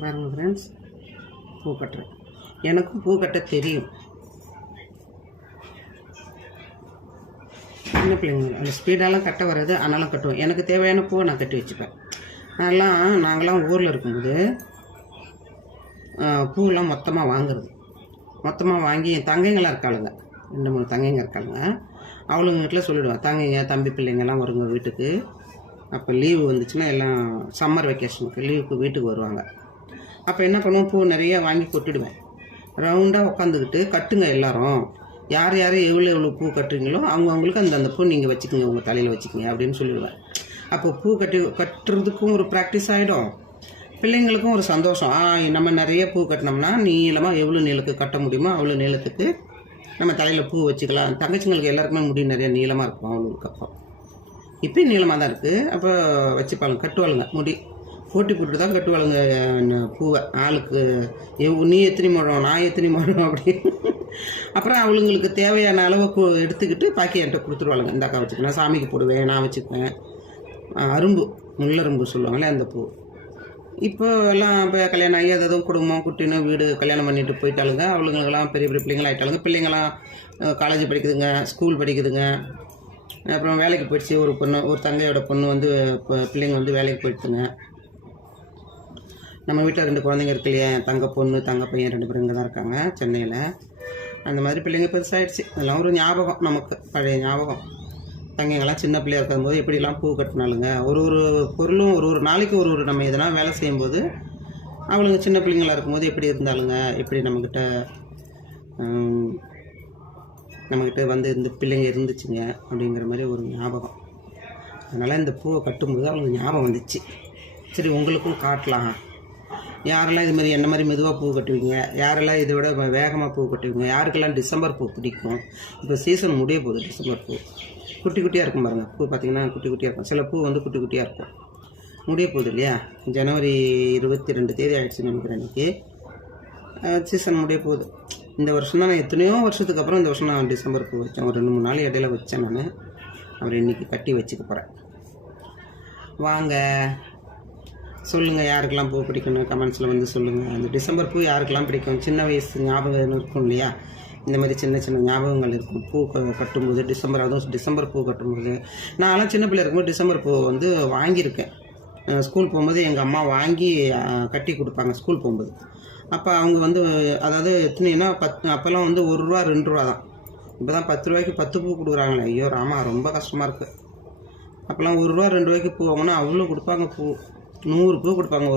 பாருங்கள் ஃப்ரெண்ட்ஸ், பூ கட்டுறேன். எனக்கும் பூ கட்ட தெரியும். சின்ன பிள்ளைங்க அந்த ஸ்பீடாலாம் கட்ட வராது, ஆனாலும் கட்டுவேன். எனக்கு தேவையான பூவை நான் கட்டி வச்சுப்பேன். நாங்களாம் ஊரில் இருக்கும்போது பூவெல்லாம் மொத்தமாக வாங்குறது. மொத்தமாக வாங்கி என் தங்கைங்களாம் இருக்காளுங்க, 2-3 தங்கைங்க இருக்காளுங்க. அவளுங்க வீட்டில் சொல்லிவிடுவேன், தங்கைங்க தம்பி பிள்ளைங்கள்லாம் வருங்க வீட்டுக்கு. அப்போ லீவு வந்துச்சுன்னா எல்லாம் சம்மர் வெக்கேஷனுக்கு லீவுக்கு வீட்டுக்கு வருவாங்க. அப்போ என்ன பண்ணுவோம், பூ நிறைய வாங்கி கொட்டிடுவேன். ரவுண்டாக உட்காந்துக்கிட்டு கட்டுங்க எல்லாரும், யார் யார் எவ்வளோ பூ கட்டுறீங்களோ அவங்கவுங்களுக்கு அந்த பூ நீங்கள் வச்சுக்கோங்க, உங்கள் தலையில் வச்சுக்கோங்க அப்படின்னு சொல்லிடுவேன். அப்போ பூ கட்டுறதுக்கும் ஒரு ப்ராக்டிஸ் ஆகிடும், பிள்ளைங்களுக்கும் ஒரு சந்தோஷம். நம்ம நிறைய பூ கட்டினோம்னா நீளமாக எவ்வளோ நீளத்துக்கு கட்ட முடியுமோ அவ்வளோ நீளத்துக்கு நம்ம தலையில் பூ வச்சுக்கலாம். தங்கச்சிங்களுக்கு எல்லாருக்குமே முடி நிறைய நீளமாக இருக்கும் அவங்களுக்கு. அப்போ இப்போயும் நீளமாக தான் இருக்குது. அப்போ வச்சுப்பாளுங்க, கட்டுவாளுங்க, முடி போட்டி போட்டு தான் கட்டுவாளுங்க பூவை. ஆளுக்கு நீ எத்தனை முழம் நான் எத்தனை முழம் அப்படி. அப்புறம் அவளுங்களுக்கு தேவையான அளவுக்கு எடுத்துக்கிட்டு பாக்கி என்கிட்ட கொடுத்துருவாளுங்க, இந்தாக்கா வச்சுக்கேன், நான் சாமிக்கு போடுவேன், நான் வச்சுக்குவேன். அரும்பு, முள்ளரும்பு சொல்லுவாங்களே அந்த பூ. இப்போ எல்லாம் இப்போ கல்யாணம் ஆகி அதுவும் குடும்பம் குட்டின்னு வீடு கல்யாணம் பண்ணிட்டு போயிட்டாளுங்க. அவளுங்களுக்கெல்லாம் பெரிய பெரிய பிள்ளைங்களாம் ஆகிட்டாளுங்க. பிள்ளைங்களாம் காலேஜ் படிக்குதுங்க, ஸ்கூல் படிக்குதுங்க. அப்புறம் வேலைக்கு போயிடுச்சு. ஒரு தங்கையோட பொண்ணு வந்து இப்போ பிள்ளைங்க வந்து வேலைக்கு போயிடுச்சுங்க. நம்ம வீட்டில் 2 குழந்தைங்க இருக்கு இல்லையா, தங்க பொண்ணு தங்க பையன் 2 பேரும் இங்கே தான் இருக்காங்க சென்னையில். அந்த மாதிரி பிள்ளைங்க பெருசாகிடுச்சு. அதெல்லாம் ஒரு ஞாபகம், நமக்கு பழைய ஞாபகம். தங்கைங்கெல்லாம் சின்ன பிள்ளையாக இருக்கும்போது எப்படிலாம் பூ கட்டினாலுங்க. ஒரு பொருளும் ஒரு நாளைக்கு ஒரு நம்ம எதனா வேலை செய்யும்போது அவளுங்க சின்ன பிள்ளைங்களாக இருக்கும்போது எப்படி இருந்தாலுங்க, எப்படி நம்மக்கிட்ட வந்து இந்த பிள்ளைங்க இருந்துச்சுங்க அப்படிங்கிற மாதிரி ஒரு ஞாபகம். அதனால் இந்த பூவை கட்டும்போது அவளுக்கு ஞாபகம் வந்துச்சு. சரி உங்களுக்கும் காட்டலாம், யாரெல்லாம் இது மாதிரி என்ன மாதிரி மெதுவாக பூ கட்டுவீங்க, யாரெல்லாம் இதை விட வேகமாக பூ கட்டுவீங்க, யாருக்கெல்லாம் டிசம்பர் பூ பிடிக்கும். இப்போ சீசன் முடிய போகுது, டிசம்பர் பூ குட்டி குட்டியாக இருக்கும் பாருங்கள். பூ பார்த்திங்கன்னா குட்டி குட்டியாக இருக்கும், சில பூ வந்து குட்டி குட்டியாக இருக்கும். முடிய போகுது இல்லையா, ஜனவரி 22 தேதி ஆகிடுச்சுன்னு நினைக்கிறேன். இன்றைக்கி சீசன் முடிய போகுது. இந்த வருஷம் தான் நான் எத்தனையோ வருஷத்துக்கு அப்புறம் இந்த வருஷம் நான் டிசம்பர் பூ வச்சேன். ஒரு 2-3 நாள் இடையில வச்சேன் நான். அப்புறம் இன்றைக்கி கட்டி வச்சுக்க போகிறேன். வாங்க சொல்லுங்கள், யாருக்கெல்லாம் பூ பிடிக்கணும் கமெண்ட்ஸில் வந்து சொல்லுங்கள். அந்த டிசம்பர் பூ யாருக்கெல்லாம் பிடிக்கும், சின்ன வயசு ஞாபகம் இருக்கும் இல்லையா, இந்த மாதிரி சின்ன சின்ன ஞாபகங்கள் இருக்கும். பூ கட்டும்போது அதுவும் டிசம்பர் பூ கட்டும்போது. நான்லாம் சின்ன பிள்ளை இருக்கும்போது டிசம்பர் பூ வந்து வாங்கியிருக்கேன். ஸ்கூல் போகும்போது எங்கள் அம்மா வாங்கி கட்டி கொடுப்பாங்க ஸ்கூல் போகும்போது. அப்போ அவங்க வந்து அதாவது எத்தனைன்னா அப்போல்லாம் வந்து 1 ரூபா 2 ரூபா தான். இப்போ தான் 10 ரூபாய்க்கு 10 பூ கொடுக்குறாங்களே. ஐயோ ராமா, ரொம்ப கஷ்டமாக இருக்குது. அப்போல்லாம் 1 ரூபா 2 ரூபாய்க்கு பூ வாங்கினா அவ்வளோ கொடுப்பாங்க. பூ 100 பூ கொடுப்பாங்க.